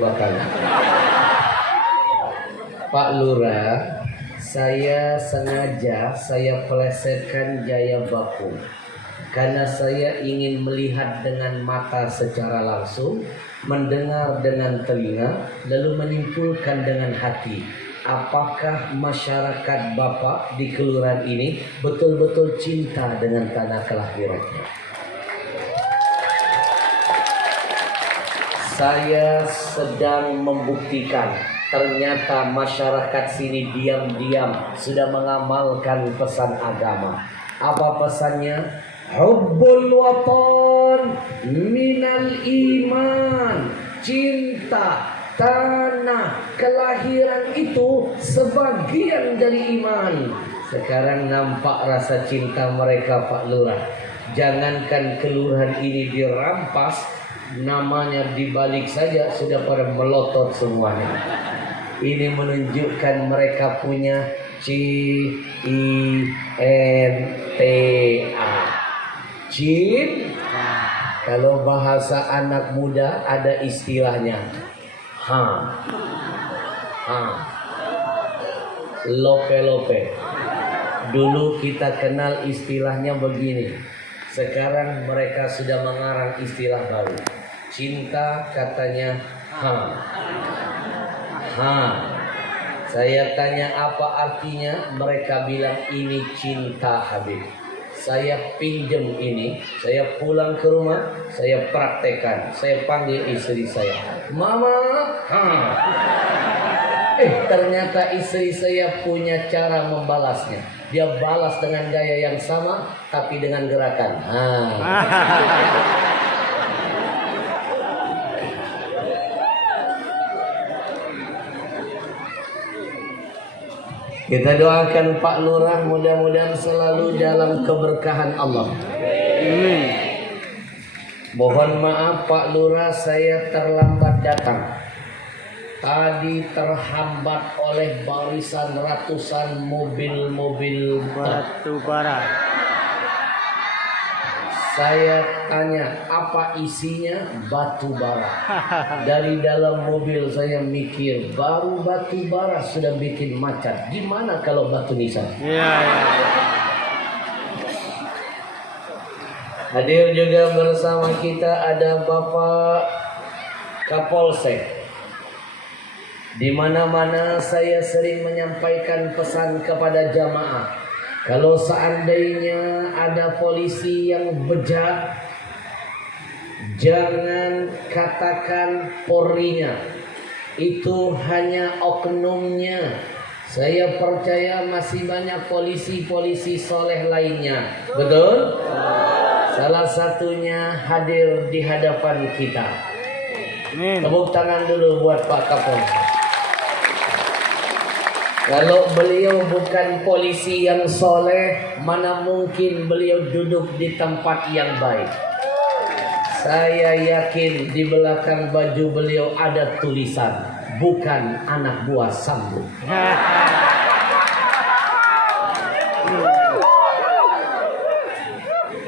bakal. Pak Lurah, saya sengaja plesetkan Jaya Baku karena saya ingin melihat dengan mata secara langsung, mendengar dengan telinga, lalu menyimpulkan dengan hati. Apakah masyarakat Bapak di kelurahan ini betul-betul cinta dengan tanah kelahirannya? Saya sedang membuktikan ternyata masyarakat sini diam-diam sudah mengamalkan pesan agama. Apa pesannya? Hubbul watan minal iman. Cinta tanah kelahiran itu sebagian dari iman. Sekarang nampak rasa cinta mereka, Pak Lurah. Jangankan kelurahan ini dirampas, namanya dibalik saja sudah pada melotot semuanya. Ini menunjukkan mereka punya cinta. Cinta. Kalau bahasa anak muda ada istilahnya. Lope-lope. Dulu kita kenal istilahnya begini. Sekarang mereka sudah mengarang istilah baru. Cinta katanya Saya tanya apa artinya, mereka bilang ini cinta Habib. Saya pinjem ini, saya pulang ke rumah, saya praktekkan, saya panggil istri saya, Mama. Ternyata istri saya punya cara membalasnya. Dia balas dengan gaya yang sama, tapi dengan gerakan. Kita doakan Pak Lurah mudah-mudahan selalu dalam keberkahan Allah. Mohon maaf Pak Lurah, saya terlambat datang. Tadi terhambat oleh barisan ratusan mobil-mobil batu bara. Saya tanya apa isinya? Batu bara. Dari dalam mobil saya mikir, baru batu bara sudah bikin macet. Gimana kalau batu nisan? Ya. Hadir juga bersama kita ada Bapak Kapolsek. Di mana-mana saya sering menyampaikan pesan kepada jamaah. Kalau seandainya ada polisi yang bejat, jangan katakan Polrinya. Itu hanya oknumnya. Saya percaya masih banyak polisi-polisi soleh lainnya. Betul? Salah satunya hadir di hadapan kita. Tepuk tangan dulu buat Pak Kapolsek. Kalau beliau bukan polisi yang soleh, mana mungkin beliau duduk di tempat yang baik. Saya yakin di belakang baju beliau ada tulisan, bukan anak buah Sambo.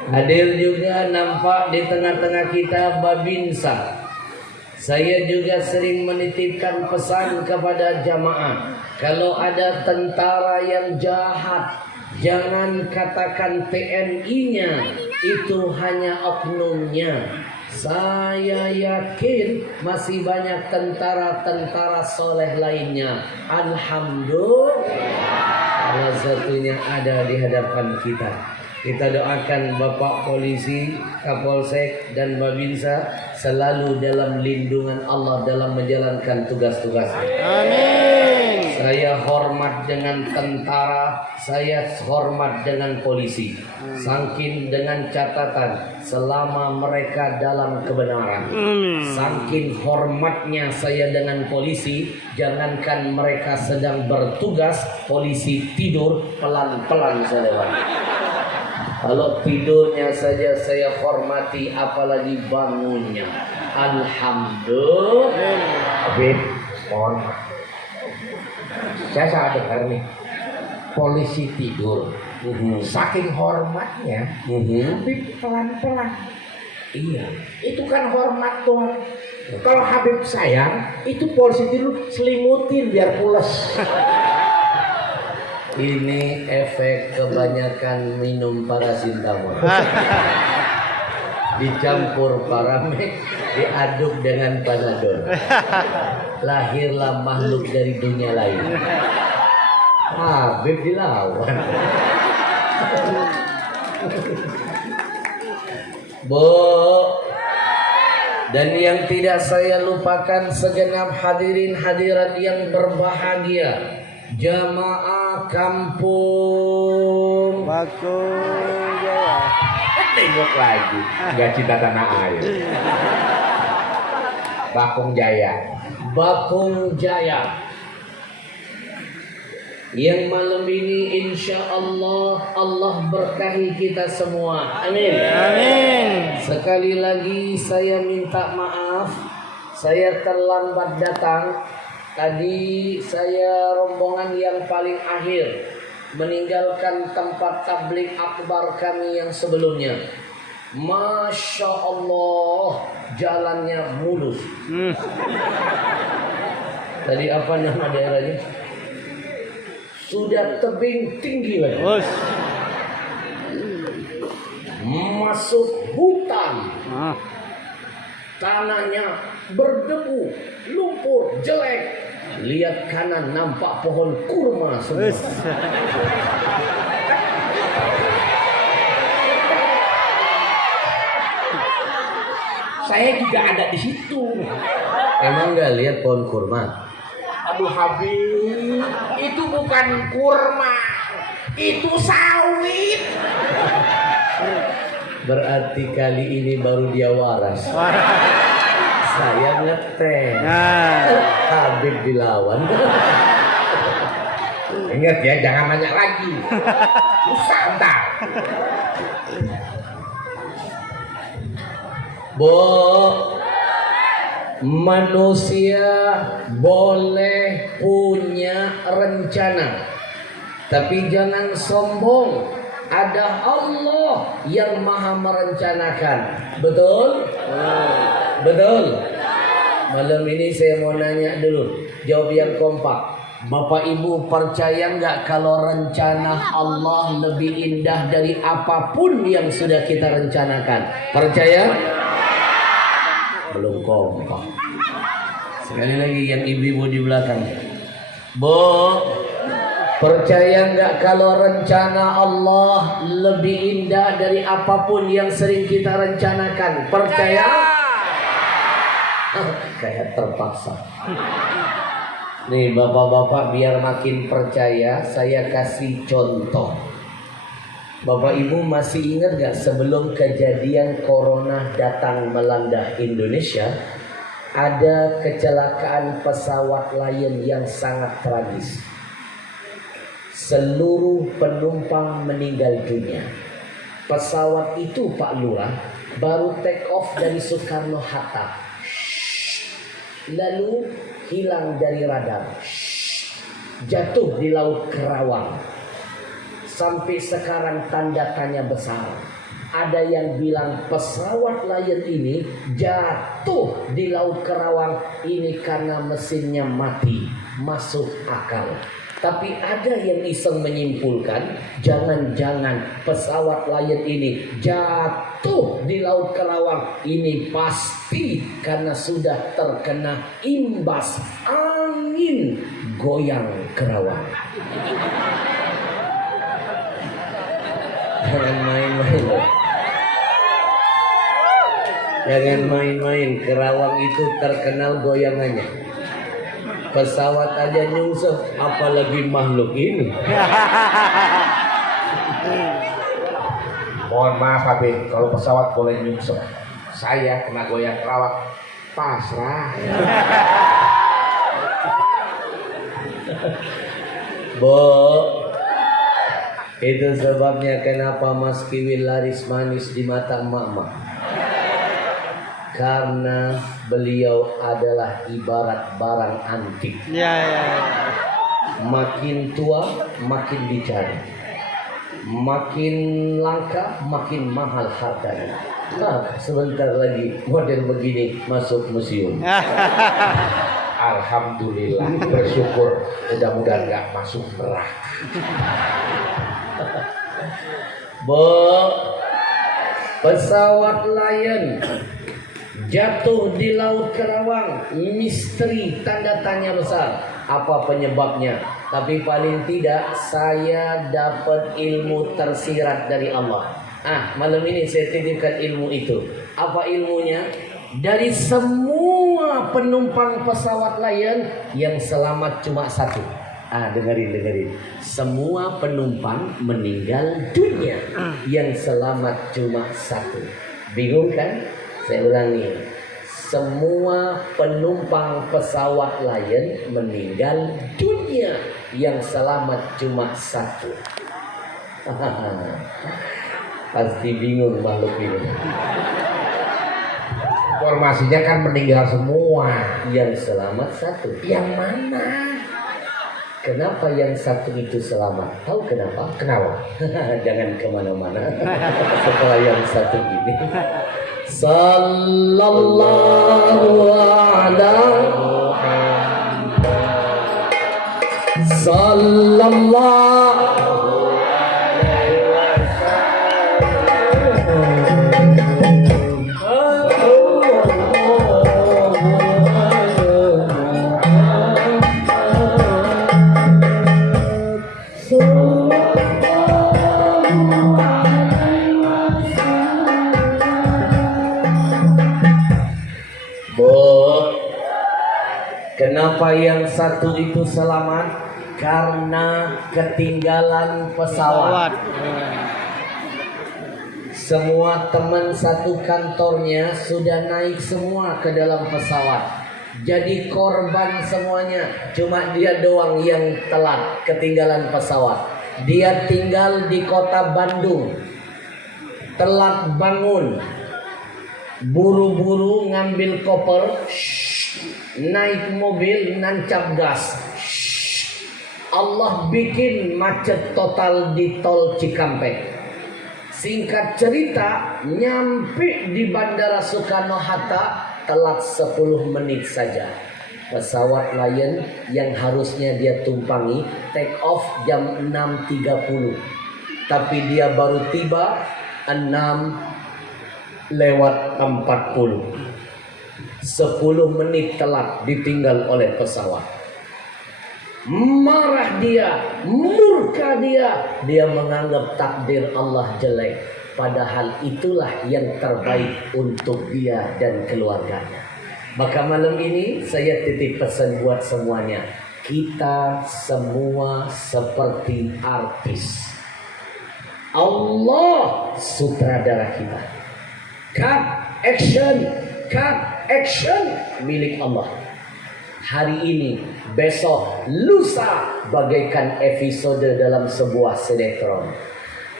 Hadir juga nampak di tengah-tengah kita Babinsa. Saya juga sering menitipkan pesan kepada jamaah. Kalau ada tentara yang jahat, jangan katakan TNI-nya, itu hanya oknumnya. Saya yakin masih banyak tentara-tentara soleh lainnya. Alhamdulillah, salah satunya ada di hadapan kita. Kita doakan Bapak Polisi, Kapolsek dan Babinsa selalu dalam lindungan Allah dalam menjalankan tugas-tugasnya. Amin. Saya hormat dengan tentara, saya hormat dengan polisi. Saking dengan catatan selama mereka dalam kebenaran. Saking hormatnya saya dengan polisi, jangankan mereka sedang bertugas, polisi tidur pelan-pelan saja. Kalau tidurnya saja saya hormati, apalagi bangunnya. Alhamdulillah. Habib, mohon. Saya dengar nih, polisi tidur. Saking hormatnya, Habib pelan-pelan. Iya, itu kan hormat tuh. Kalau Habib sayang, itu polisi dulu selimutin biar pules. Ini efek kebanyakan minum paracetamol. Dicampur paramek, diaduk dengan panadol. Lahirlah makhluk dari dunia lain. Habib dilawan. Bu, dan yang tidak saya lupakan segenap hadirin hadirat yang berbahagia, jamaah kampung Bakung Jaya. Tengok lagi, nggak cinta tanah air. Bakung Jaya. Bakung Jaya. Yang malam ini insya Allah Allah berkahi kita semua. Amin. Amin. Sekali lagi saya minta maaf, saya terlambat datang. Tadi saya rombongan yang paling akhir meninggalkan tempat tabligh akbar kami yang sebelumnya. Masya Allah, jalannya mulus. Tadi apa nama daerahnya? Sudah tebing tinggi lagi. Masuk hutan. Tanahnya berdebu, lumpur, jelek. Lihat kanan nampak pohon kurma semua. Saya juga ada di situ. Emang nggak lihat pohon kurma? Aduh Habib, itu bukan kurma, itu sawit. Berarti kali ini baru dia waras. Saya ngeteh. Habib dilawan. Ingat ya, jangan nanya lagi. Susah ntar. Bu, manusia boleh punya rencana, tapi jangan sombong. Ada Allah yang maha merencanakan. Betul? Betul. Malam ini saya mau nanya dulu, jawab yang kompak. Bapak Ibu percaya nggak kalau rencana Allah lebih indah dari apapun yang sudah kita rencanakan? Percaya? Belum kompak. Sekali lagi yang ibu-ibu di belakang. Bu, percaya nggak kalau rencana Allah lebih indah dari apapun yang sering kita rencanakan? Percaya? Kayak terpaksa. Nih bapak-bapak, biar makin percaya saya kasih contoh. Bapak Ibu masih ingat gak sebelum kejadian corona datang melanda Indonesia, ada kecelakaan pesawat Lion yang sangat tragis. Seluruh penumpang meninggal dunia. Pesawat itu Pak Lurah baru take off dari Soekarno-Hatta, lalu hilang dari radar, jatuh di Laut Kerawang. Sampai sekarang tanda tanya besar. Ada yang bilang pesawat Lion ini jatuh di Laut Kerawang ini karena mesinnya mati. Masuk akal. Tapi ada yang iseng menyimpulkan, jangan-jangan pesawat Lion ini jatuh di Laut Kerawang ini pasti karena sudah terkena imbas angin goyang Kerawang. Jangan main-main. Jangan main-main. Kerawang itu terkenal goyangannya. Pesawat aja nyungsep, apalagi makhluk ini. Mohon maaf Habib, kalau pesawat boleh nyungsep, saya kena goyang Kerawang, pasrah. Bo, itu sebabnya kenapa Mas Kiwil laris manis di mata emak-emak. Karena beliau adalah ibarat barang antik. Ya. Makin tua, makin dicari. makin langka, makin mahal harganya. Nah, sebentar lagi model begini masuk museum. Alhamdulillah, bersyukur. Mudah-mudahan nggak masuk neraka. Pesawat Lion jatuh di Laut Kerawang, misteri tanda tanya besar. Apa penyebabnya? Tapi paling tidak saya dapat ilmu tersirat dari Allah. Malam ini saya titipkan ilmu itu. Apa ilmunya? Dari semua penumpang pesawat Lion yang selamat cuma satu. Dengerin. Semua penumpang meninggal dunia, yang selamat cuma satu. Bingung kan? Saya ulangi. Semua penumpang pesawat Lion meninggal dunia, yang selamat cuma satu. Pasti bingung makhluk ini. Informasinya kan meninggal semua. Yang selamat satu. Yang mana? Kenapa yang satu itu selamat? Tahu kenapa? Kenapa? Jangan kemana-mana. Setelah yang satu ini. Sallallahu alaihi sallallahu Kenapa yang satu itu selamat? Karena ketinggalan pesawat. Semua teman satu kantornya sudah naik semua ke dalam pesawat. Jadi korban semuanya. Cuma dia doang yang telat, ketinggalan pesawat. Dia tinggal di kota Bandung. Telat bangun. Buru-buru ngambil koper. Naik mobil, nancap gas. Allah bikin macet total di tol Cikampek. Singkat cerita, nyampe di Bandara Soekarno-Hatta telat 10 menit saja. Pesawat Lion yang harusnya dia tumpangi take off jam 6.30. Tapi dia baru tiba 6:40. 10 menit telat ditinggal oleh pesawat. Marah dia, murka dia. Dia menganggap takdir Allah jelek. Padahal itulah yang terbaik untuk dia dan keluarganya. Maka malam ini saya titip pesan buat semuanya. Kita semua seperti artis. Allah sutradara kita. Cut, action milik Allah. Hari ini, besok, lusa bagaikan episode dalam sebuah sinetron.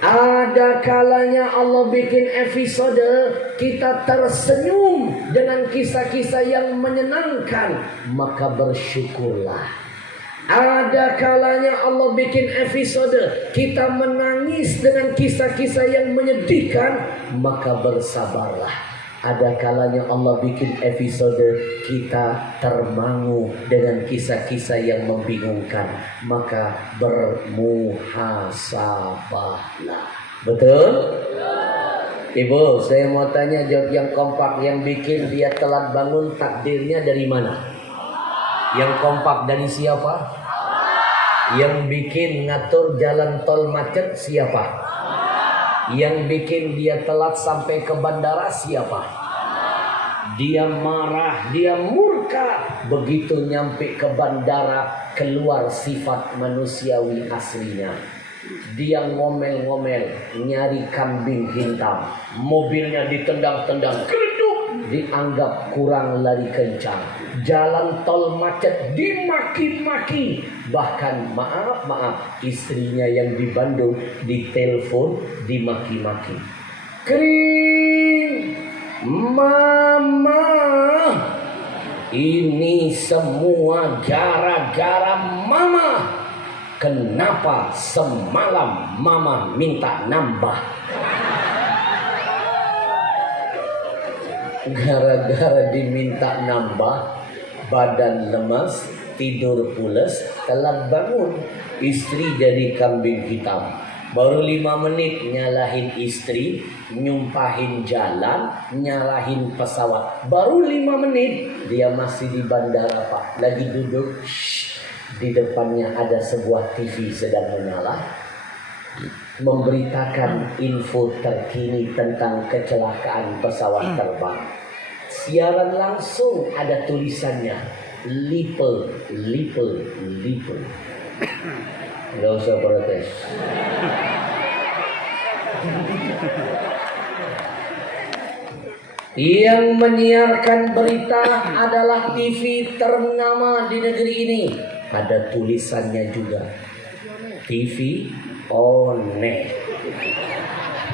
Ada kalanya Allah bikin episode kita tersenyum dengan kisah-kisah yang menyenangkan, maka bersyukurlah. Ada kalanya Allah bikin episode kita menangis dengan kisah-kisah yang menyedihkan, maka bersabarlah. Ada kalanya Allah bikin episode kita termangu dengan kisah-kisah yang membingungkan, maka bermuhasabahlah. Betul? Ibu, saya mau tanya, jawab yang kompak. Yang bikin dia telat bangun takdirnya dari mana? Yang kompak dari siapa? Yang bikin ngatur jalan tol macet siapa? Yang bikin dia telat sampai ke bandara siapa? Dia marah, dia murka. Begitu nyampe ke bandara, keluar sifat manusiawi aslinya. Dia ngomel-ngomel, nyari kambing hitam. Mobilnya ditendang-tendang, keleduk. Dianggap kurang lari kencang. Jalan tol macet dimaki-maki. Bahkan maaf, istrinya yang di Bandung ditelepon, dimaki-maki. Kering, mama, ini semua gara-gara mama. kenapa semalam mama minta nambah? Gara-gara diminta nambah, badan lemas, tidur pules, telat bangun. Istri jadi kambing hitam. Baru 5 menit nyalahin istri, nyumpahin jalan, nyalahin pesawat. Baru 5 menit dia masih di bandara Pak. Lagi duduk, di depannya ada sebuah TV sedang menyala, memberitakan info terkini tentang kecelakaan pesawat terbang. Siaran langsung ada tulisannya, lipe. Nggak usah protes. Yang menyiarkan berita adalah TV ternama di negeri ini. Ada tulisannya juga, TV One.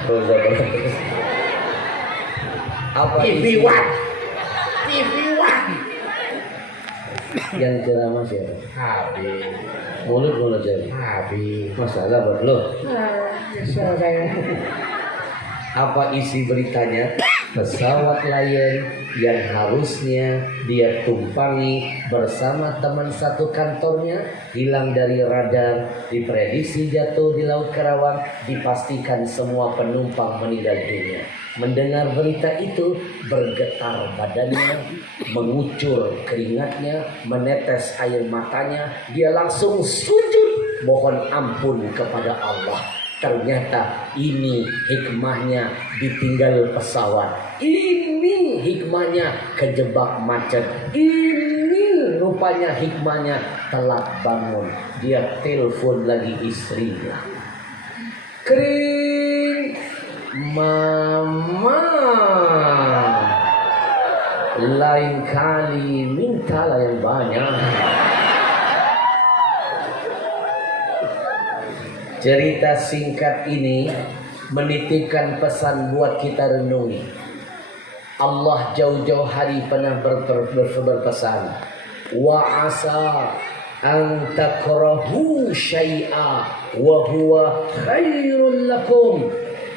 Nggak usah protes. Apa TV One. TV One. Yang ceramah siapa? Habis. Mulut jadi. Habis. Masalah buat lo. Saya. Apa isi beritanya? Pesawat Lion yang harusnya dia tumpangi bersama teman satu kantornya hilang dari radar, diprediksi jatuh di Laut Karawang, dipastikan semua penumpang meninggal dunia. Mendengar berita itu, bergetar badannya, mengucur keringatnya, menetes air matanya, dia langsung sujud mohon ampun kepada Allah. Ternyata ini hikmahnya ditinggal pesawat. Ini hikmahnya kejebak macet. Ini rupanya hikmahnya telat bangun. Dia telepon lagi istrinya. Kering, mama. Lain kali mintalah yang banyak. Cerita singkat ini menitipkan pesan buat kita renungi. Allah jauh-jauh hari pernah berpesan, wa asa an takrahu syai'a wa huwa khairul lakum,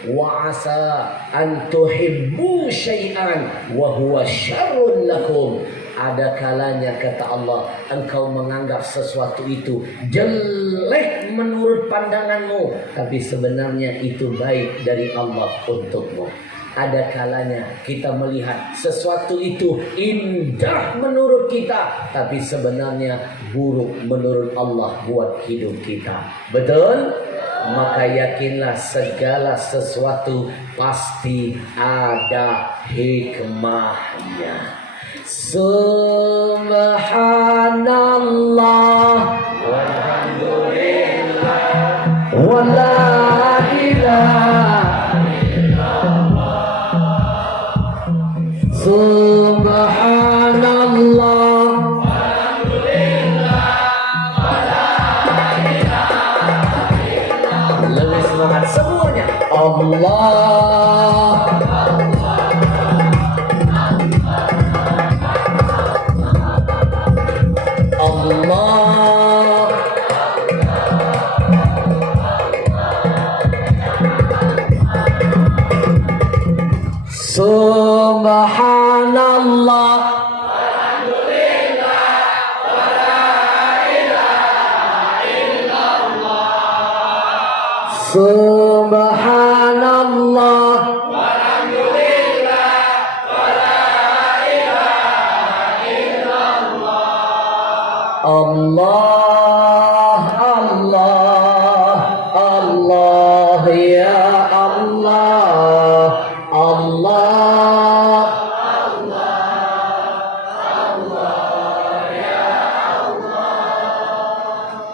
wa asa an tuhibbu syai'an wa huwa syarrul lakum. Ada kalanya kata Allah, engkau menganggap sesuatu itu jelek menurut pandanganmu, tapi sebenarnya itu baik dari Allah untukmu. Ada kalanya kita melihat sesuatu itu indah menurut kita, tapi sebenarnya buruk menurut Allah buat hidup kita. Betul? Maka yakinlah segala sesuatu pasti ada hikmahnya. Subhanallah walhamdulillah wa la ilaha illallah. Subhanallah walhamdulillah wa la ilaha illallah. Lebih semangat semuanya. Allah Subhanallah walhamdulillah wa la ilaha illallah. Subhanallah walhamdulillah wa la ilaha illallah. Allah Allah Allah ya Allah Allah Allah ya Allah.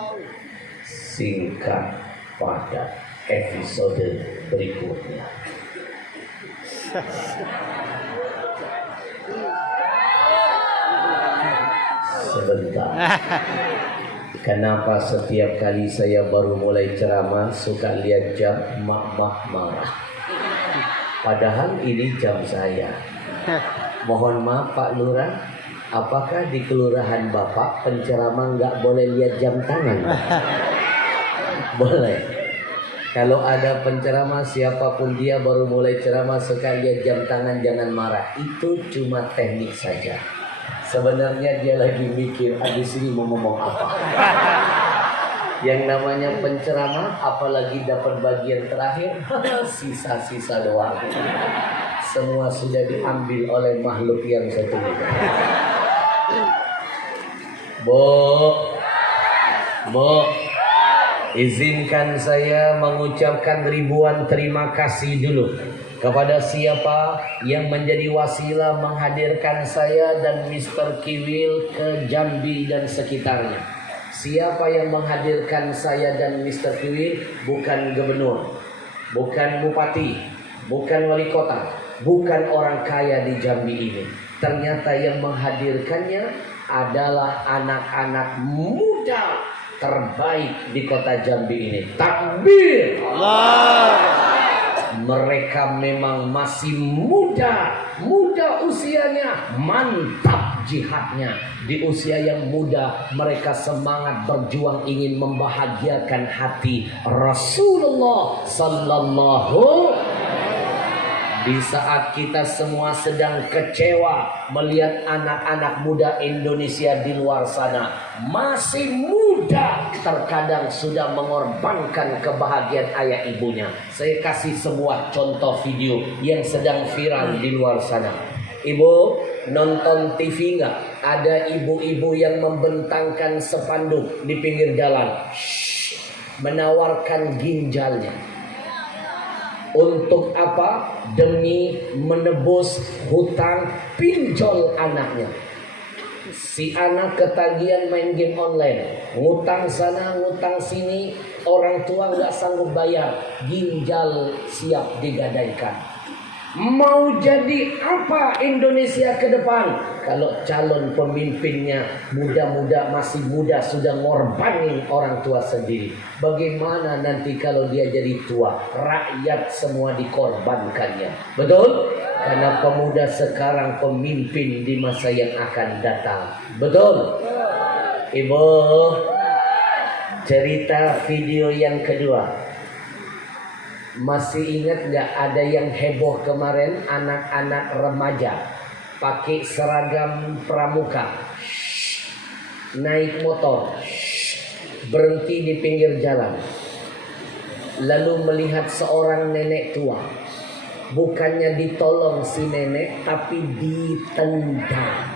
Singkat pada episode berikutnya. Sebentar. Kenapa setiap kali saya baru mulai ceramah suka lihat jam, mak marah? Padahal ini jam saya. Mohon maaf Pak Lurah, apakah di kelurahan Bapak penceramah nggak boleh lihat jam tangan? Boleh. Kalau ada penceramah siapapun dia baru mulai ceramah sekali dia jam tangan jangan marah. Itu cuma teknik saja. Sebenarnya dia lagi mikir habis ini mau ngomong apa. Yang namanya penceramah apalagi dapat bagian terakhir sisa-sisa doang. Semua sudah diambil oleh makhluk yang satu ini. Bu, izinkan saya mengucapkan ribuan terima kasih dulu kepada siapa yang menjadi wasilah menghadirkan saya dan Mr. Kiwil ke Jambi dan sekitarnya. Siapa yang menghadirkan saya dan Mr. Kiwil bukan gubernur, bukan bupati, bukan wali kota, bukan orang kaya di Jambi ini. Ternyata yang menghadirkannya adalah anak-anak muda terbaik di kota Jambi ini. Takbir! Mereka memang masih muda usianya, mantap jihadnya. Di usia yang muda mereka semangat berjuang ingin membahagiakan hati Rasulullah sallallahu. Di saat kita semua sedang kecewa melihat anak-anak muda Indonesia di luar sana masih muda, terkadang sudah mengorbankan kebahagiaan ayah ibunya. Saya kasih sebuah contoh video yang sedang viral di luar sana. Ibu nonton TV nggak? Ada ibu-ibu yang membentangkan spanduk di pinggir jalan, menawarkan ginjalnya. Untuk apa? Demi menebus hutang pinjol anaknya. Si anak ketagihan main game online, ngutang sana ngutang sini, orang tua nggak sanggup bayar, ginjal siap digadaikan. Mau jadi apa Indonesia ke depan kalau calon pemimpinnya muda-muda, masih muda sudah ngorbanin orang tua sendiri? Bagaimana nanti kalau dia jadi tua, rakyat semua dikorbankannya? Betul? Karena pemuda sekarang pemimpin di masa yang akan datang. Betul? Ibu, cerita video yang kedua. Masih ingat gak ada yang heboh kemarin, anak-anak remaja pakai seragam pramuka, naik motor, berhenti di pinggir jalan, lalu melihat seorang nenek tua. Bukannya ditolong si nenek, tapi ditendang.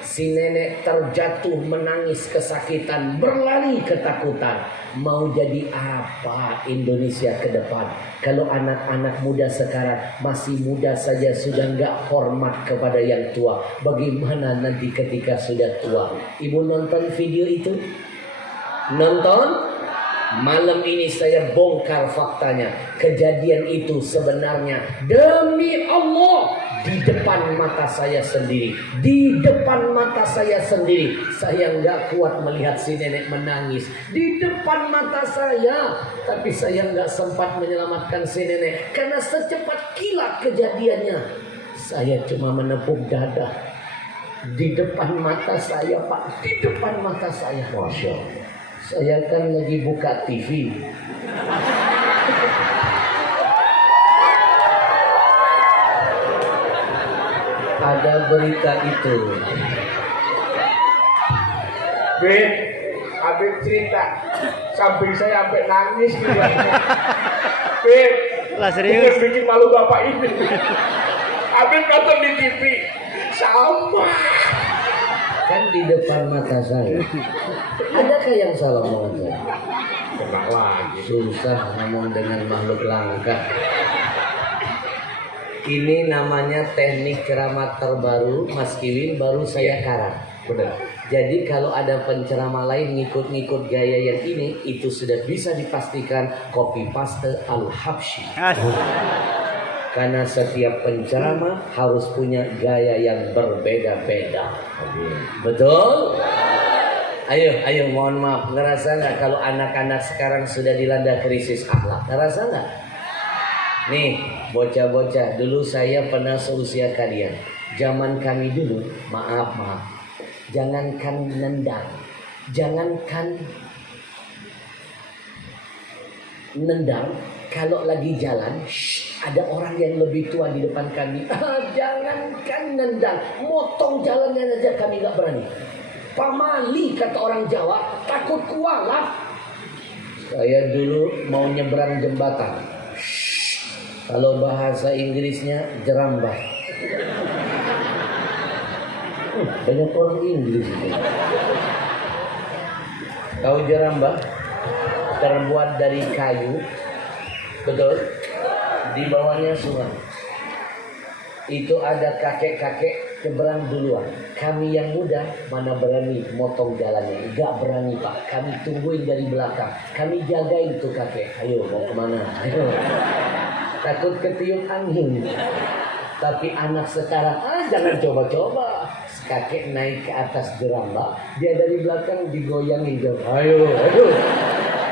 Si nenek terjatuh menangis kesakitan, berlari ketakutan. Mau jadi apa Indonesia ke depan kalau anak-anak muda sekarang masih muda saja sudah nggak hormat kepada yang tua? Bagaimana nanti ketika sudah tua? Ibu nonton video itu? Nonton? Malam ini saya bongkar faktanya. Kejadian itu sebenarnya demi Allah di depan mata saya sendiri. Di depan mata saya sendiri. Saya nggak kuat melihat si nenek menangis di depan mata saya. Tapi saya nggak sempat menyelamatkan si nenek karena secepat kilat kejadiannya. Saya cuma menepuk dada. Di depan mata saya, Pak. Di depan mata saya. Masya Allah. Saya kan lagi buka TV. Ada berita itu. Beb, Habib cerita samping saya sampai nangis gitu. Beb, Lah serius. bikin malu bapak ini. Habib nonton di TV sama. Kan di depan mata saya. Adakah yang salah omongan saya? Kena lagi. Susah ngomong dengan makhluk langka. Ini namanya teknik ceramah terbaru Mas Kiwin, baru saya karang. Benar. Jadi kalau ada penceramah lain ngikut-ngikut gaya yang ini, itu sudah bisa dipastikan copy paste Al-Habsyi. Karena setiap penceramah harus punya gaya yang berbeda-beda. Betul? Ayo, mohon maaf. Ngerasa nggak kalau anak-anak sekarang sudah dilanda krisis akhlak? Ngerasa nggak? Nih, bocah-bocah, dulu saya pernah seusia kalian. Zaman kami dulu, maaf. Jangankan nendang, jangankan nendang. Kalau lagi jalan, ada orang yang lebih tua di depan kami. Jangankan nendang, motong jalannya aja kami nggak berani. Pamali kata orang Jawa, takut kualat. Saya dulu mau nyebrang jembatan. Kalau bahasa Inggrisnya jerambah. Banyak orang Inggris itu. Tahu jerambah? Terbuat dari kayu. Betul? Di bawahnya sungai. Itu ada kakek-kakek nyebrang duluan. Kami yang muda mana berani motong jalannya. Gak berani Pak. Kami tungguin dari belakang. Kami jagain tuh kakek. Ayo mau kemana? Ayo. Takut ketiup angin. Tapi anak sekarang jangan coba-coba. Kakek naik ke atas jerambah. Dia dari belakang digoyangin. Ayo, ayo.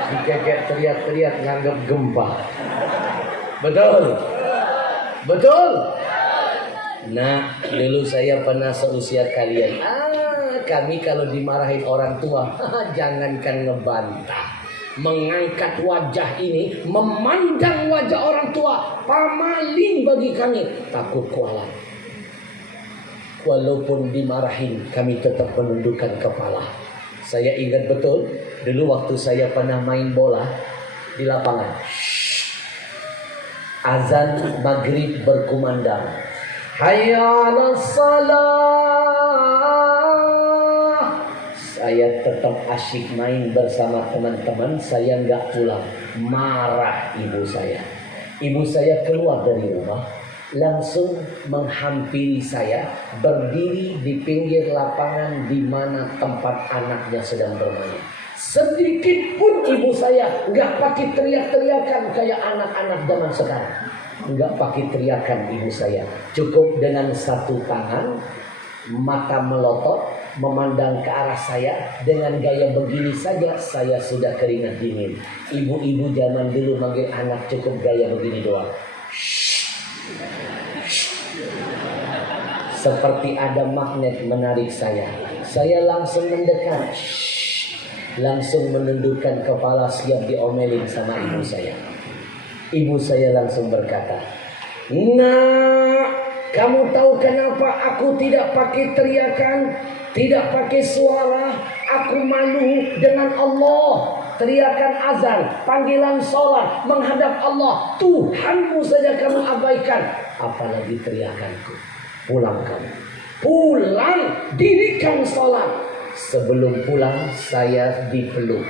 Si kakek teriak-teriak nganggap gempa. Betul? Betul? Nah, dulu saya pernah seusia kalian. Kami kalau dimarahin orang tua, jangankan ngebantah, mengangkat wajah ini, memandang wajah orang tua, pamaling bagi kami, takut kualat. Walaupun dimarahin, kami tetap menundukkan kepala. Saya ingat betul, dulu waktu saya pernah main bola di lapangan. Azan maghrib berkumandang. Hayya 'alas salah. Saya tetap asyik main bersama teman-teman. Saya nggak pulang. Marah ibu saya. Ibu saya keluar dari rumah, langsung menghampiri saya, berdiri di pinggir lapangan di mana tempat anaknya sedang bermain. Sedikit pun ibu saya nggak pakai teriak-teriakan kayak anak-anak zaman sekarang. Nggak pakai teriakan ibu saya. Cukup dengan satu tangan, mata melotot, memandang ke arah saya. Dengan gaya begini saja saya sudah keringat dingin. Ibu-ibu zaman dulu manggil anak cukup gaya begini doang. Seperti ada magnet menarik saya. Saya langsung mendekat. Langsung menundukkan kepala siap diomelin sama ibu saya. Ibu saya langsung berkata, "Nah, kamu tahu kenapa aku tidak pakai teriakan, tidak pakai suara? Aku malu dengan Allah. Teriakan azan, panggilan sholat, menghadap Allah, Tuhanmu saja kamu abaikan. Apalagi teriakanku. Pulang kamu. Pulang, dirikan sholat." Sebelum pulang saya dipeluk.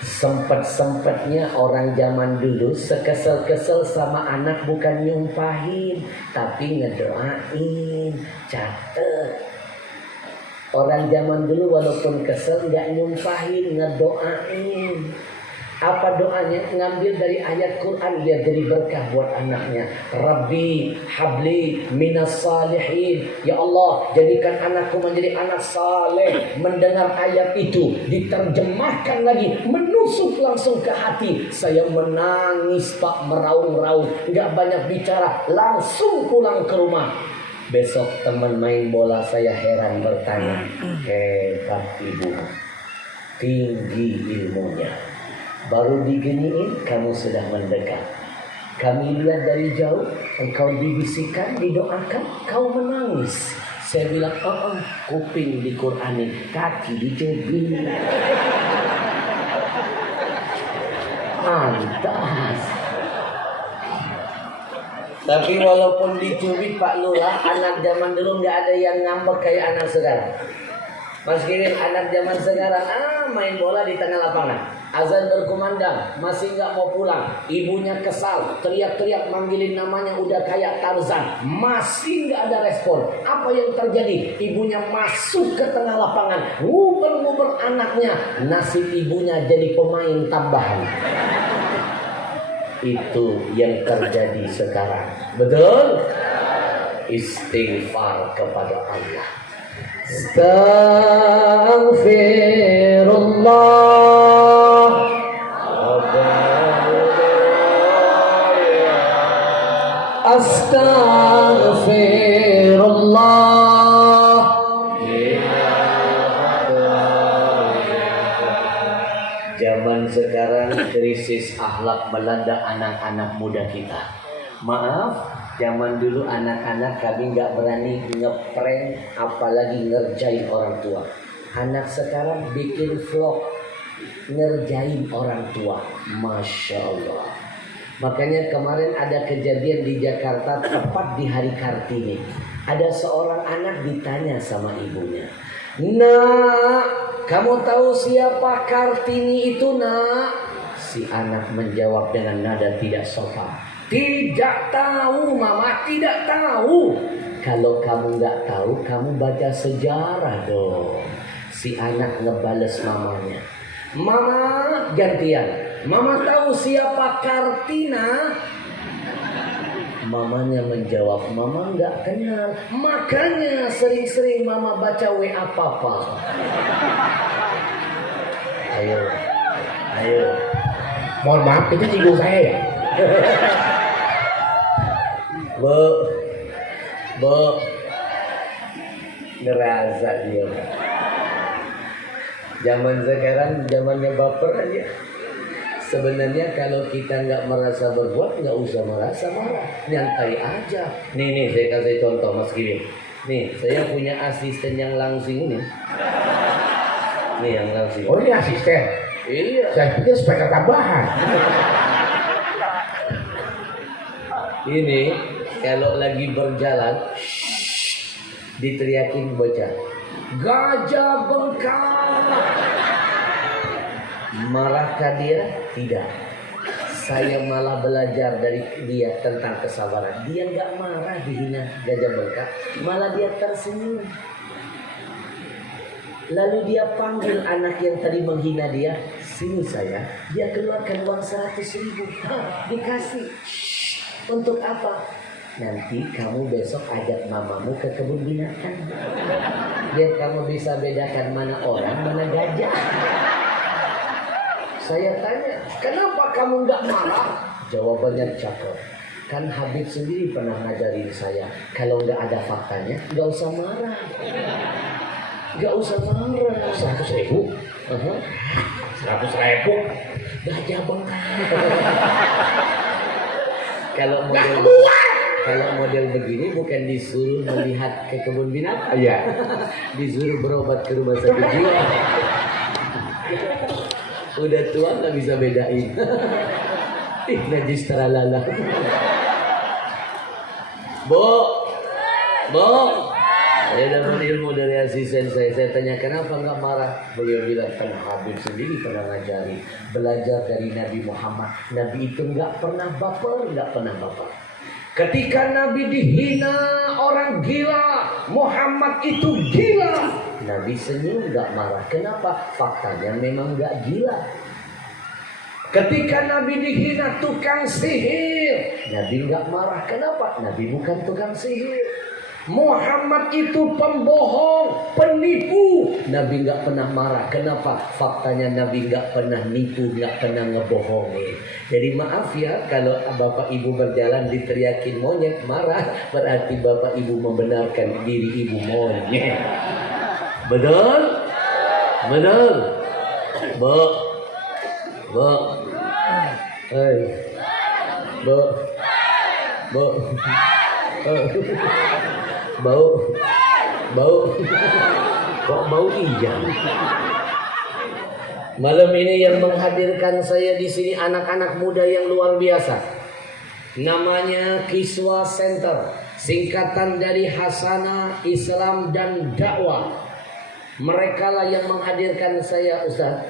Sempet-sempetnya orang zaman dulu sekesel-kesel sama anak bukan nyumpahin, tapi ngedoain. Catet. Orang zaman dulu walaupun kesel nggak nyumpahin, ngedoain. Apa doanya? Ngambil dari ayat Quran biar jadi berkah buat anaknya. Rabbi habli minas salihin. Ya Allah, jadikan anakku menjadi anak saleh. Mendengar ayat itu diterjemahkan lagi, menusuk langsung ke hati. Saya menangis Pak, meraung-raung, nggak banyak bicara, langsung pulang ke rumah. Besok teman main bola saya heran bertanya, hebat ibu, tinggi ilmunya. Baru diginiin kamu sudah mendekat. Kami lihat dari jauh, engkau dibisikkan, didoakan, kau menangis. Saya bilang, kuping diquranin, kaki dicubit. Pantas. Tapi walaupun dicubit Pak Lurah, anak zaman dulu nggak ada yang ngambek kayak anak sekarang. Mas Kirin, anak zaman sekarang main bola di tengah lapangan. Azan berkumandang, masih nggak mau pulang. Ibunya kesal, teriak-teriak manggilin namanya udah kayak Tarzan. Masih nggak ada respon. Apa yang terjadi? Ibunya masuk ke tengah lapangan, nguber-nguber anaknya. Nasib ibunya jadi pemain tambahan. Itu yang terjadi sekarang. Betul? Istighfar kepada Allah. Astaghfirullah. Astaghfirullah. Zaman Zaman sekarang krisis akhlak melanda anak-anak muda kita. Maaf, zaman dulu anak-anak kami nggak berani ngeprank apalagi ngerjain orang tua. Anak sekarang bikin vlog ngerjain orang tua. Masya Allah. Makanya kemarin ada kejadian di Jakarta tepat di hari Kartini. Ada seorang anak ditanya sama ibunya, "Nak, kamu tahu siapa Kartini itu, Nak?" Si anak menjawab dengan nada tidak sopan, "Tidak tahu, Mama, tidak tahu." "Kalau kamu nggak tahu, kamu baca sejarah dong." Si anak ngebales mamanya, "Mama gantian, Mama tahu siapa Kartina?" Mamanya menjawab, "Mama nggak kenal, makanya sering-sering Mama baca WA Papa." Ayo. Mohon maaf, itu nyinggung saya ya. Bu, ngerasa dia. Zaman sekarang zamannya baper aja. Sebenarnya kalau kita nggak merasa berbuat, nggak usah merasa marah, nyantai aja. Nih, saya kasih contoh Mas Kiwin. Nih, saya punya asisten yang langsing ini. Nih yang langsing. Oh, ini asisten. Iya. Saya pikir speaker tambahan. Ini kalau lagi berjalan, diteriakin bocah, "Gajah bengkak." Marahkah dia? Tidak. Saya malah belajar dari dia tentang kesabaran. Dia nggak marah dihina gajah bengkak, malah dia tersenyum. Lalu dia panggil anak yang tadi menghina dia, "Sini saya." Dia keluarkan uang 100.000. Dikasih. Untuk apa? "Nanti kamu besok ajak mamamu ke kebun binatang. Biar kamu bisa bedakan mana orang, mana gajah." Saya tanya, "Kenapa kamu nggak marah?" Jawabannya cakep. "Kan Habib sendiri pernah ngajarin saya, kalau nggak ada faktanya, nggak usah marah. Nggak usah marah." 100.000? 100.000? Gajah bengkak. Kalau model begini bukan disuruh melihat ke kebun binatang, Iya. disuruh berobat ke rumah sakit jiwa. Udah tua nggak bisa bedain. Ih, najis teralala. Bu, saya dapat ilmu dari asisten saya. Saya tanya, "Kenapa nggak marah?" Beliau bilang, "Kan Habib sendiri pernah ngajari, belajar dari Nabi Muhammad. Nabi itu nggak pernah baper. Ketika Nabi dihina orang gila, Muhammad itu gila, Nabi senyum nggak marah. Kenapa? Faktanya memang nggak gila. Ketika Nabi dihina tukang sihir, Nabi nggak marah. Kenapa? Nabi bukan tukang sihir. Muhammad itu pembohong, penipu, Nabi nggak pernah marah. Kenapa? Faktanya Nabi nggak pernah nipu, nggak pernah ngebohongin. Jadi maaf ya, kalau bapak ibu berjalan diteriakin monyet marah, berarti bapak ibu membenarkan diri ibu monyet. Betul? Bu, hei, bu, bau, kok bau ijang? Malam ini yang menghadirkan saya di sini anak-anak muda yang luar biasa. Namanya Kiswa Center, singkatan dari Hasanah, Islam dan Dakwah. Mereka lah yang menghadirkan saya, Ustaz.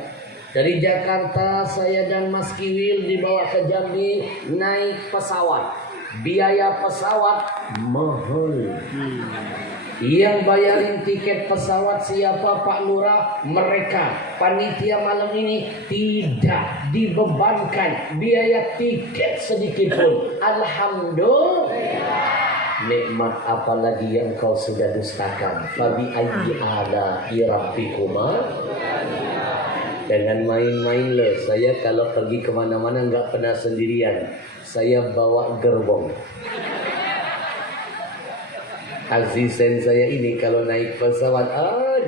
Dari Jakarta saya dan Mas Kiwil dibawa ke Jambi naik pesawat. Biaya pesawat mahal. Yang bayarin tiket pesawat siapa, Pak Lurah? Mereka. Panitia malam ini tidak dibebankan biaya tiket sedikit pun. Alhamdulillah. Nikmat apalagi yang kau sudah dustakan. Fabi ayyi ala rabbikuma. Dengan main-main loh. Saya kalau pergi kemana-mana nggak pernah sendirian. Saya bawa gerbong. Asisten saya ini kalau naik pesawat,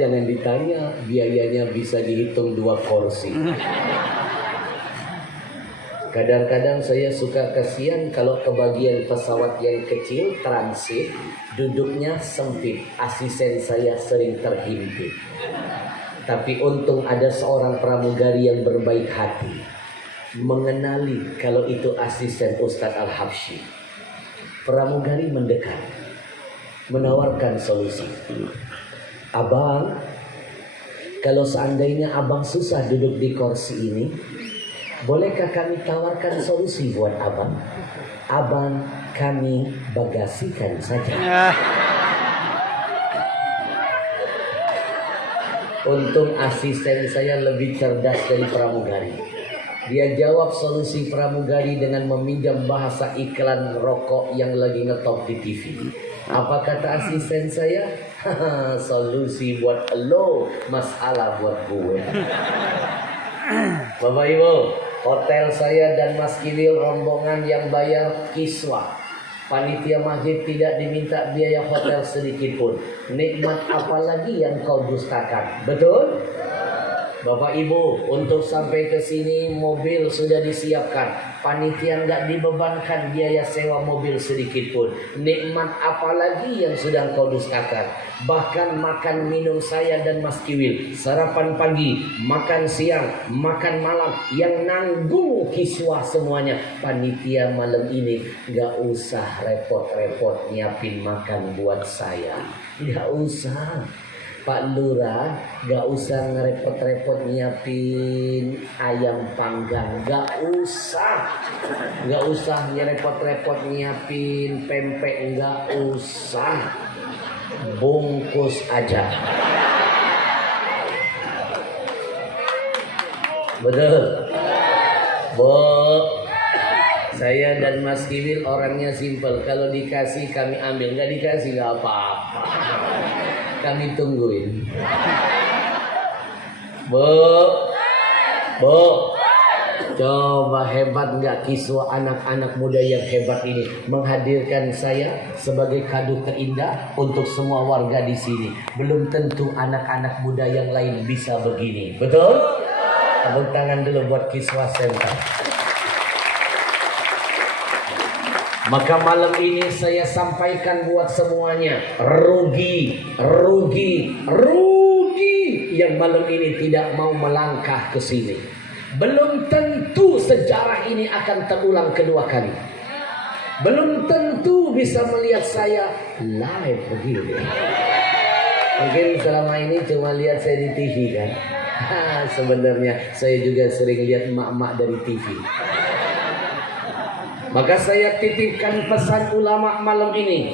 jangan ditanya, biayanya bisa dihitung 2 kursi. Kadang-kadang saya suka kasihan kalau kebagian pesawat yang kecil transit, duduknya sempit, asisten saya sering terhimpit. Tapi untung ada seorang pramugari yang berbaik hati, mengenali kalau itu asisten Ustadz Al-Habsyi. Pramugari mendekat, menawarkan solusi. Abang, kalau seandainya abang susah duduk di kursi ini, bolehkah kami tawarkan solusi buat abang? Abang kami bagasikan saja. Untung asisten saya lebih cerdas dari pramugari. Dia jawab solusi pramugari dengan meminjam bahasa iklan rokok yang lagi ngetop di TV. Apa kata asisten saya? Solusi buat lo, masalah buat gue. Bapak Ibu, hotel saya dan Mas Kiwil rombongan yang bayar kiswah. Panitia masjid tidak diminta biaya hotel sedikit pun. Nikmat apa lagi yang kau dustakan? Betul? Bapak Ibu, untuk sampai ke sini mobil sudah disiapkan. Panitia nggak dibebankan biaya sewa mobil sedikit pun. Nikmat apa lagi yang sudah kau dustakan? Bahkan makan minum saya dan Mas Kiwil, sarapan pagi, makan siang, makan malam, yang nanggung kiswah semuanya. Panitia malam ini nggak usah repot-repot nyiapin makan buat saya. Nggak usah. Pak Lurah gak usah ngerepot-repot nyiapin ayam panggang, gak usah ngerepot-repot nyiapin pempek, gak usah, bungkus aja. Betul Bu, saya dan Mas Kiwil orangnya simpel. Kalau dikasih kami ambil, gak dikasih gak apa-apa, kami tungguin. Bu, coba hebat nggak kiswah anak-anak muda yang hebat ini menghadirkan saya sebagai kado terindah untuk semua warga di sini. Belum tentu anak-anak muda yang lain bisa begini, betul? Tepuk tangan dulu buat kiswah center. Maka malam ini saya sampaikan buat semuanya, rugi yang malam ini tidak mau melangkah ke sini. Belum tentu sejarah ini akan terulang kedua kali. Belum tentu bisa melihat saya live begini. Mungkin selama ini cuma lihat saya di TV kan. Sebenarnya saya juga sering lihat emak-emak dari TV. Maka saya titipkan pesan ulama malam ini.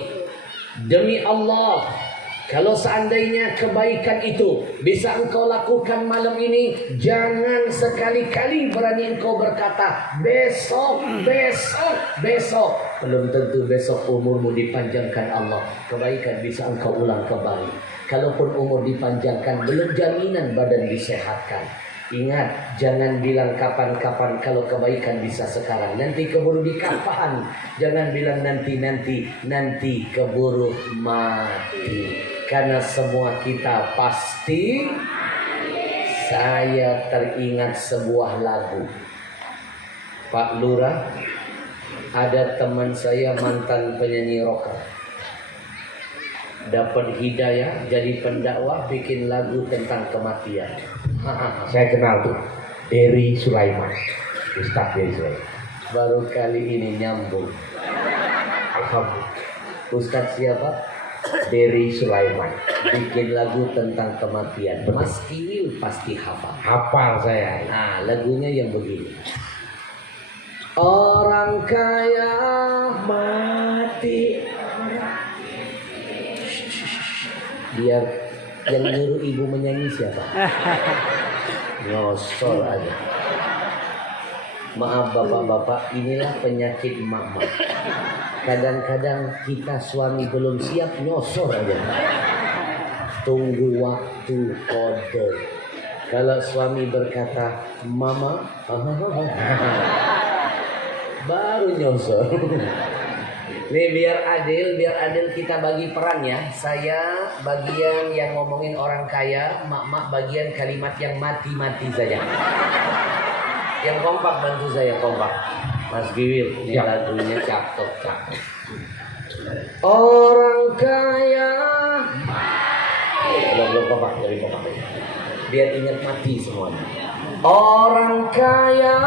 Demi Allah, kalau seandainya kebaikan itu bisa engkau lakukan malam ini, jangan sekali-kali berani engkau berkata besok. Belum tentu besok umurmu dipanjangkan Allah. Kebaikan bisa engkau ulang kembali. Kalaupun umur dipanjangkan, belum jaminan badan disehatkan. Ingat, jangan bilang kapan-kapan kalau kebaikan bisa sekarang. Nanti keburu dikapan. Jangan bilang nanti keburu mati. Karena semua kita pasti. Saya teringat sebuah lagu. Pak Lurah, ada teman saya mantan penyanyi rocker. Dapat hidayah jadi pendakwah, bikin lagu tentang kematian. Saya kenal tuh, Dery Sulaiman, Ustaz Dery Sulaiman. Baru kali ini nyambung. Alhamdulillah. Ustaz siapa? Dery Sulaiman. Bikin lagu tentang kematian. Mas Kiwil pasti hafal. Hafal saya. Nah, lagunya yang begini. Orang kaya mati. Biar yang nyuruh ibu menyanyi siapa? Nyosor aja. Maaf bapak-bapak, inilah penyakit mama. Kadang-kadang kita suami belum siap, nyosor aja. Tunggu waktu kode. Kalau suami berkata mama, baru nyosor. Nih biar adil kita bagi peran ya. Saya bagian yang ngomongin orang kaya, mak bagian kalimat yang mati-mati saja. Yang kompak bantu saya kompak. Mas Giwil, ini Ya. lagunya cakep. Orang kaya. Belum kompak, dari kompak. Biar ingat mati semuanya. Orang kaya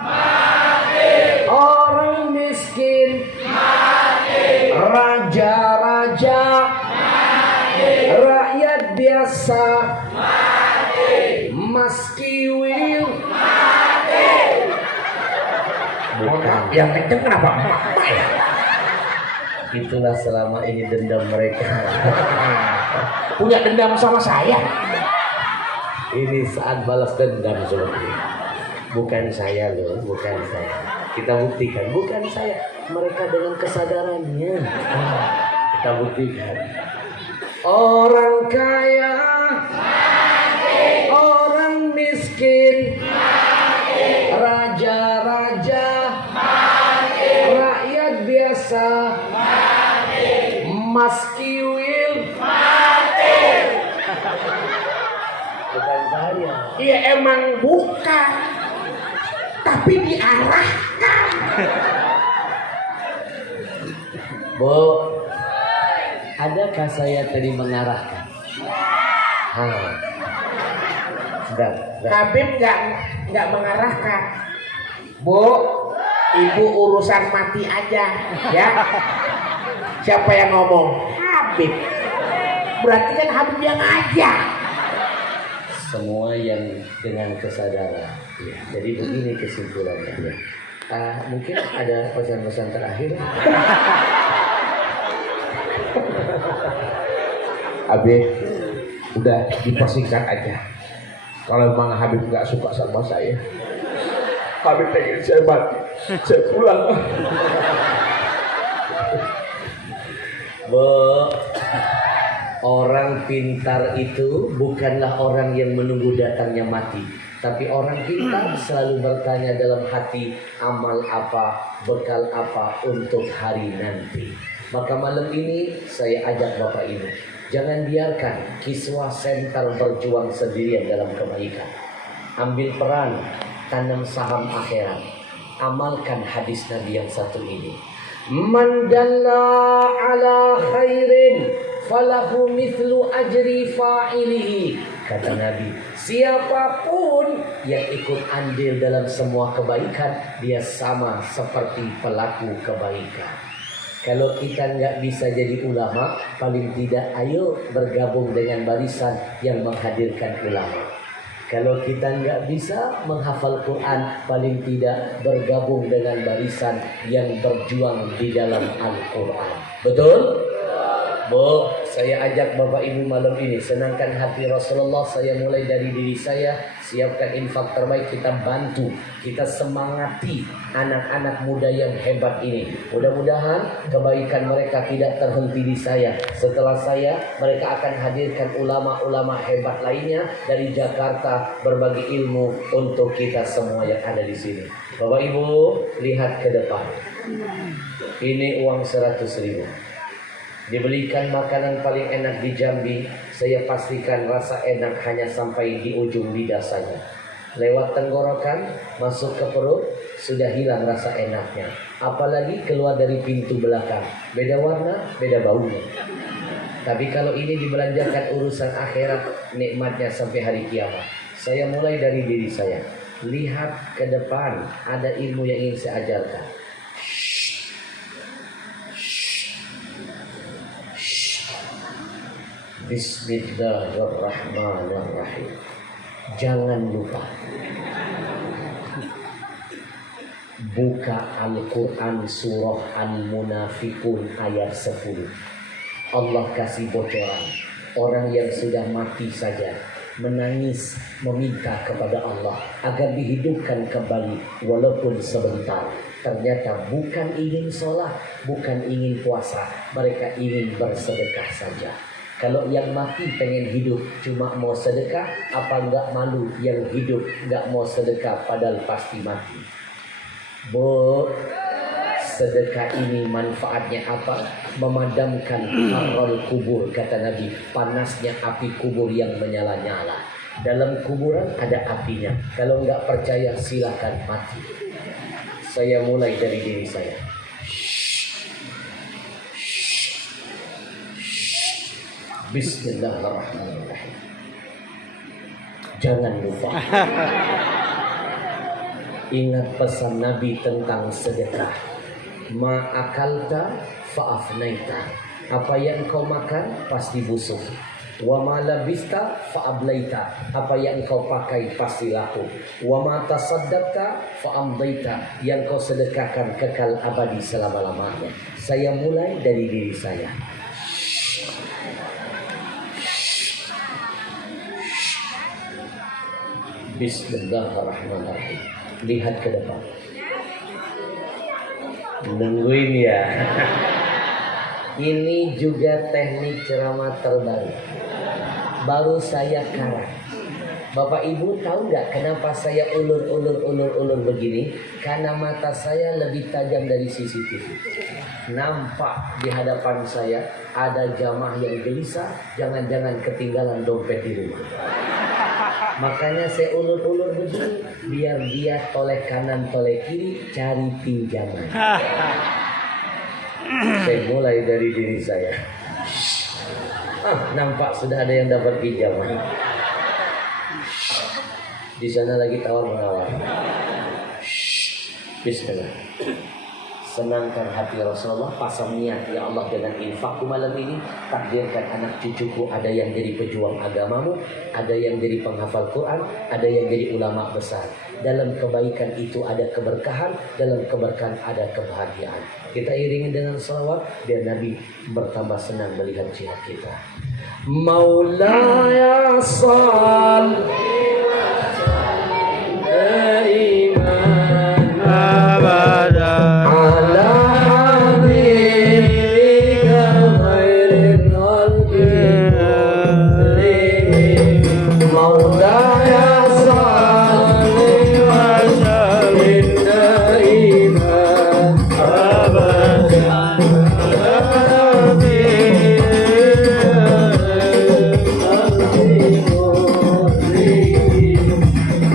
mati. Orang miskin mati. Raja-raja mati. Rakyat biasa mati. Mas Kiwil mati. Bukan. Yang kenceng kenapa? Apa ya? Itulah selama ini dendam mereka. Punya dendam sama saya. Ini saat balas dendam seperti ini. Bukan saya loh, bukan saya. Kita buktikan, bukan saya. Mereka dengan kesadarannya. Kita buktikan. Orang kaya, orang miskin, raja-raja, rakyat biasa, Mas Kiwil, bukan saya. Iya emang bukan, tapi diarahkan. Bu, adakah saya tadi mengarahkan? Sedang. Habib nggak mengarahkan. Bu, ibu urusan mati aja, ya. Siapa yang ngomong? Habib. Berarti kan Habib yang ngajak. Semua yang dengan kesadaran. Ya, jadi begini kesimpulannya. Ya. Mungkin ada pesan-pesan terakhir. Habib, udah dipersingkat aja. Kalau memang Habib nggak suka sama saya, Habib pengen saya mati, saya pulang. Bu, orang pintar itu bukanlah orang yang menunggu datangnya mati, tapi orang pintar selalu bertanya dalam hati, amal apa, bekal apa untuk hari nanti. Maka malam ini saya ajak Bapak Ibu, jangan biarkan kiswah Sentar berjuang sendirian dalam kebaikan. Ambil peran, tanam saham akhirat. Amalkan hadis Nabi yang satu ini. Man dalla ala khairin falahu mithlu ajri fa'ilihi. Kata Nabi, siapapun yang ikut andil dalam semua kebaikan, dia sama seperti pelaku kebaikan. Kalau kita nggak bisa jadi ulama, paling tidak ayo bergabung dengan barisan yang menghadirkan ulama. Kalau kita nggak bisa menghafal Quran, paling tidak bergabung dengan barisan yang berjuang di dalam Al-Quran. Betul? Bu, saya ajak Bapak Ibu malam ini, senangkan hati Rasulullah. Saya mulai dari diri saya, siapkan infak terbaik, kita bantu, kita semangati anak-anak muda yang hebat ini. Mudah-mudahan kebaikan mereka tidak terhenti di saya. Setelah saya, mereka akan hadirkan ulama-ulama hebat lainnya dari Jakarta, berbagi ilmu untuk kita semua yang ada di sini. Bapak Ibu, lihat ke depan. Ini uang 100.000. Dibelikan makanan paling enak di Jambi, saya pastikan rasa enak hanya sampai di ujung lidah saja. Lewat tenggorokan, masuk ke perut, sudah hilang rasa enaknya. Apalagi keluar dari pintu belakang, beda warna, beda baunya. Tapi kalau ini dibelanjakan urusan akhirat, nikmatnya sampai hari kiamat. Saya mulai dari diri saya. Lihat ke depan, ada ilmu yang ingin saya ajarkan. Bismillahirrahmanirrahim. Jangan lupa buka Al-Quran surah Al-Munafikun ayat 10. Allah kasih bocoran. Orang yang sudah mati saja menangis meminta kepada Allah agar dihidupkan kembali walaupun sebentar. Ternyata bukan ingin sholat, bukan ingin puasa, mereka ingin bersedekah saja. Kalau yang mati pengen hidup cuma mau sedekah, apa enggak malu yang hidup enggak mau sedekah padahal pasti mati. Bu, sedekah ini manfaatnya apa? Memadamkan harul kubur, kata Nabi, panasnya api kubur yang menyala-nyala. Dalam kuburan ada apinya. Kalau nggak percaya silakan mati. Saya mulai dari diri saya. Bismillahirrahmanirrahim. Jangan lupa ingat pesan Nabi tentang sedekah. Ma'akalta fa'afnaita. Apa yang kau makan pasti busuk. Wa ma labista fa'ablaita. Apa yang kau pakai pasti laku. Wa ma tasaddaqta fa'amdaita. Yang kau sedekahkan kekal abadi selama-lamanya. Saya mulai dari diri saya. Bismillahirrahmanirrahim. Lihat ke depan. Nungguin ya. Ini juga teknik ceramah terbaru. Baru saya karang. Bapak Ibu tahu nggak kenapa saya ulur begini? Karena mata saya lebih tajam dari CCTV. Nampak di hadapan saya ada jamaah yang gelisah, jangan-jangan ketinggalan dompet di rumah. Makanya saya ulur begini, biar dia toleh kanan toleh kiri cari pinjaman. Saya mulai dari diri saya. Nampak sudah ada yang dapat pinjaman. Di sana lagi tawar-menawar. Bismillah. Senangkan hati Rasulullah, pasang niat ya Allah dengan infakku malam ini. Takdirkan anak cucuku ada yang jadi pejuang agamamu, ada yang jadi penghafal Quran, ada yang jadi ulama besar. Dalam kebaikan itu ada keberkahan, dalam keberkahan ada kebahagiaan. Kita iringi dengan salawat biar Nabi bertambah senang melihat jihad kita. Maulaya salli daiman abada ala habibika khairil khalqi maulaya salli wa sallim daiman abada ala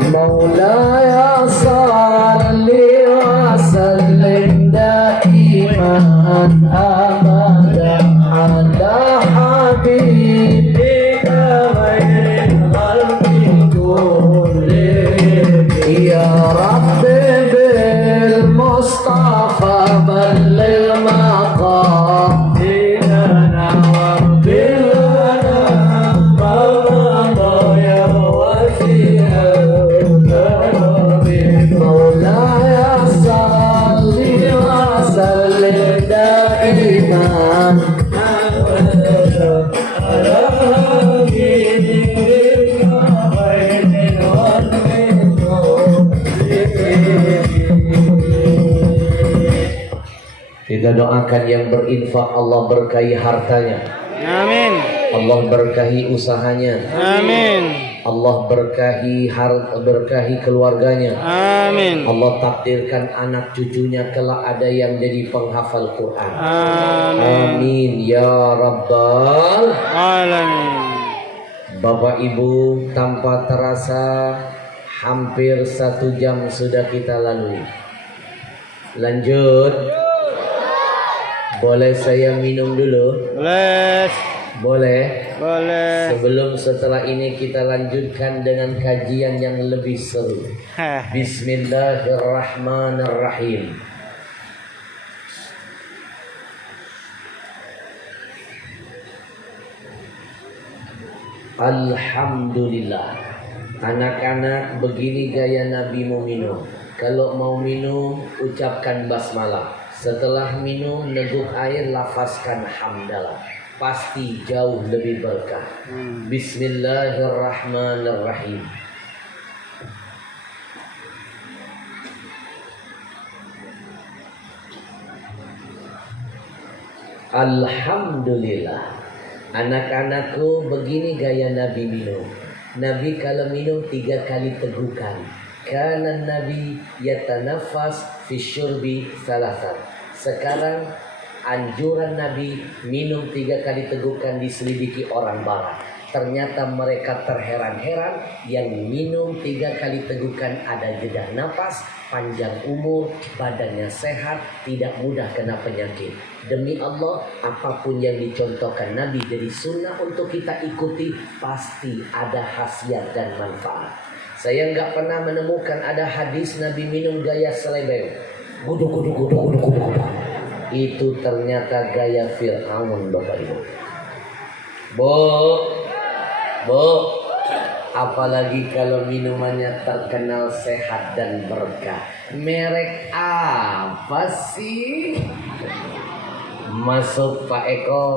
Maulaya salli wa sallim daiman abada ala habibika khairil khalqi kullihim ya rabbi bil mustafa balligh maqasidana wa bil Kita doakan yang berinfak Allah berkahi hartanya. Amin. Allah berkahi usahanya. Amin. Allah berkahi keluarganya. Amin. Allah takdirkan anak cucunya kelak ada yang jadi penghafal Quran. Amin. Amin ya rabbal Alamin. Bapak Ibu, tanpa terasa hampir 1 jam sudah kita lalui. Lanjut. Boleh saya minum dulu? Boleh. Sebelum setelah ini kita lanjutkan dengan kajian yang lebih seru. Bismillahirrahmanirrahim. Alhamdulillah. Anak-anak, begini gaya Nabi mau minum. Kalau mau minum, ucapkan basmalah. Setelah minum, neguk air, lafazkan hamdalah. Pasti jauh lebih berkah. Bismillahirrahmanirrahim. Alhamdulillah. Anak-anakku, begini gaya Nabi minum. Nabi kalau minum 3 kali tegukan. Karena Nabi yatanafas fi syurbi salasan. Sekarang anjuran Nabi minum 3 kali tegukan diselidiki orang barat. Ternyata mereka terheran-heran yang minum 3 kali tegukan ada jeda napas, panjang umur, badannya sehat, tidak mudah kena penyakit. Demi Allah, apapun yang dicontohkan Nabi dari sunnah untuk kita ikuti pasti ada khasiat dan manfaat. Saya nggak pernah menemukan ada hadis Nabi minum gaya selebeo. Guduk, guduk, guduk, guduk, guduk, guduk. Itu ternyata gaya Fir'aun, Bapak Ibu. Bu, apalagi kalau minumannya terkenal sehat dan berkah. Merek apa sih? Masuk Pak Eko.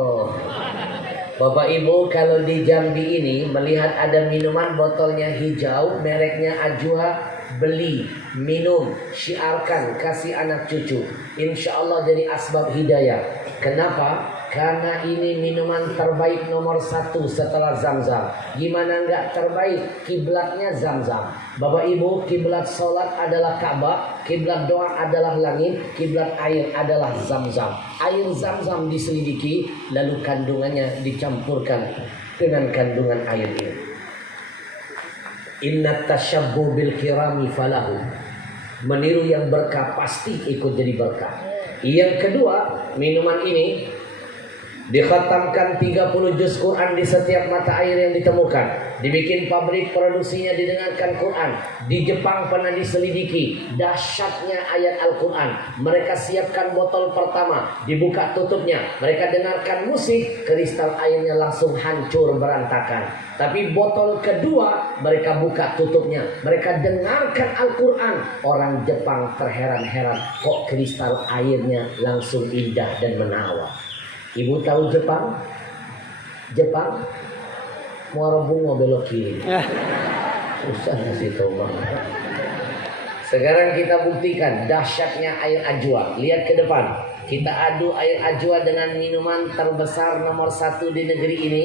Bapak Ibu, kalau di Jambi ini melihat ada minuman botolnya hijau, mereknya Ajwa, beli, minum, syiarkan, kasih anak cucu. Insya Allah jadi asbab hidayah. Kenapa? Karena ini minuman terbaik nomor 1 setelah Zam-Zam. Gimana enggak terbaik? Kiblatnya Zam-Zam. Bapak Ibu, kiblat sholat adalah Ka'bah, kiblat doa adalah langit, kiblat air adalah Zam-Zam. Air Zam-Zam diselidiki, lalu kandungannya dicampurkan dengan kandungan air ini. Inna tasyabbu bil kirami falahu. Meniru yang berkah pasti ikut jadi berkah. Yang kedua, minuman ini dikhatamkan 30 juz Quran di setiap mata air yang ditemukan. Dibikin pabrik, produksinya didengarkan Quran. Di Jepang pernah diselidiki dahsyatnya ayat Al-Quran. Mereka siapkan botol pertama, dibuka tutupnya, mereka dengarkan musik, kristal airnya langsung hancur berantakan. Tapi botol kedua, mereka buka tutupnya, mereka dengarkan Al-Quran. Orang Jepang terheran-heran, kok kristal airnya langsung indah dan menawan. Ibu tahu Jepang? Jepang Muara Bunga belok kiri. Susah ngasih tahu banget. Sekarang kita buktikan dahsyatnya air Ajwa. Lihat ke depan. Kita adu air Ajwa dengan minuman terbesar nomor 1 di negeri ini.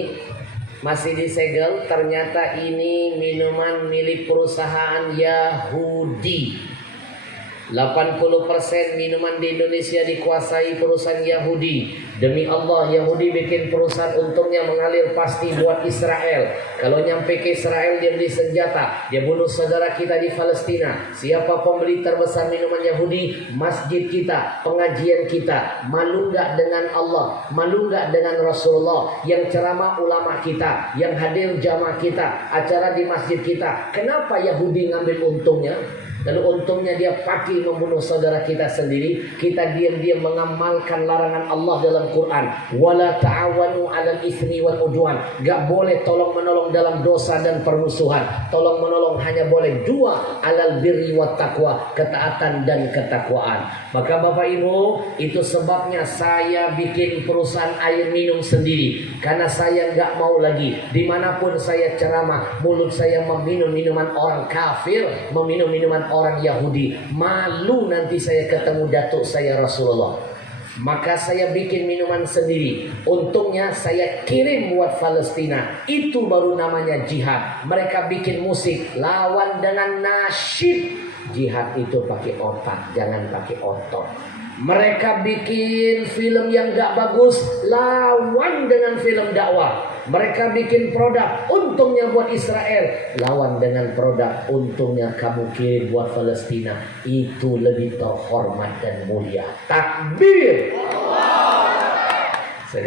Masih disegel. Ternyata ini minuman milik perusahaan Yahudi. 80% minuman di Indonesia dikuasai perusahaan Yahudi. Demi Allah, Yahudi bikin perusahaan, untungnya mengalir pasti buat Israel. Kalau nyampe ke Israel dia beli senjata, dia bunuh saudara kita di Palestina. Siapa pembeli terbesar minuman Yahudi? Masjid kita, pengajian kita. Malu nggak dengan Allah? Malu nggak dengan Rasulullah? Yang ceramah ulama kita, yang hadir jamaah kita, acara di masjid kita. Kenapa Yahudi ngambil untungnya? Lalu untungnya dia pakai membunuh saudara kita sendiri. Kita diam-diam mengamalkan larangan Allah dalam Quran. Wala ta'awanu 'alal itsmi wal udwan. Gak boleh tolong menolong dalam dosa dan permusuhan. Tolong menolong hanya boleh 2, 'alal birri wat taqwa, ketaatan dan ketakwaan. Maka Bapak Ibu, itu sebabnya saya bikin perusahaan air minum sendiri. Karena saya gak mau lagi dimanapun saya ceramah, mulut saya meminum minuman orang kafir, meminum minuman orang Yahudi. Malu nanti saya ketemu datuk saya Rasulullah. Maka saya bikin minuman sendiri. Untungnya saya kirim buat Palestina. Itu baru namanya jihad. Mereka bikin musik lawan dengan nasyid. Jihad itu pakai otak, jangan pakai otot. Mereka bikin film yang gak bagus, lawan dengan film dakwah. Mereka bikin produk, untungnya buat Israel, lawan dengan produk, untungnya kamu kirim buat Palestina. Itu lebih terhormat dan mulia. Takbir.